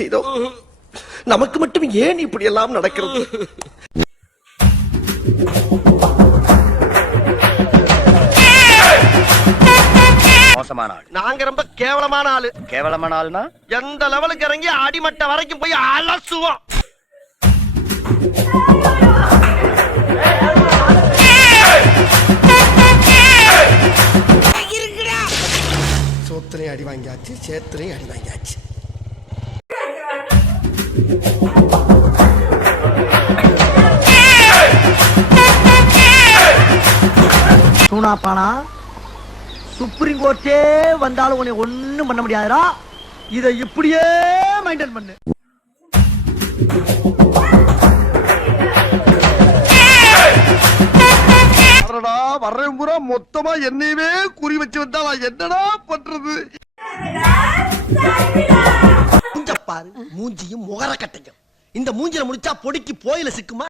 செய்தோம்? நமக்கு மட்டும் ஏன் இப்படி எல்லாம் நடக்கிறது? மோசமான ஆள். நாங்க ரொம்ப கேவலமான ஆளு. கேவலமான ஆள்னா எந்த லெவலுக்கு இறங்கி அடிமட்ட வரைக்கும் போய் அலசுவோம். சோத்திரையும் அடி வாங்கியாச்சு, சேத்திரையும் அடி வாங்கியாச்சு. சூனாப்பானா சுப்ரீம் கோர்ட்டே வந்தாலும் உன்னை ஒண்ணும் பண்ண முடியாதுடா. இதை இப்படியே மெயின்டைன் பண்ணு. வர்றேன் பூரா மொத்தமா என்னையவே குறி வச்சு வந்தா நான் என்னடா பண்றது? பாரு மூஞ்சியும் முகர கட்டையும். இந்த மூஞ்சில முடிச்சா பொடிக்கு போயில சிக்குமா?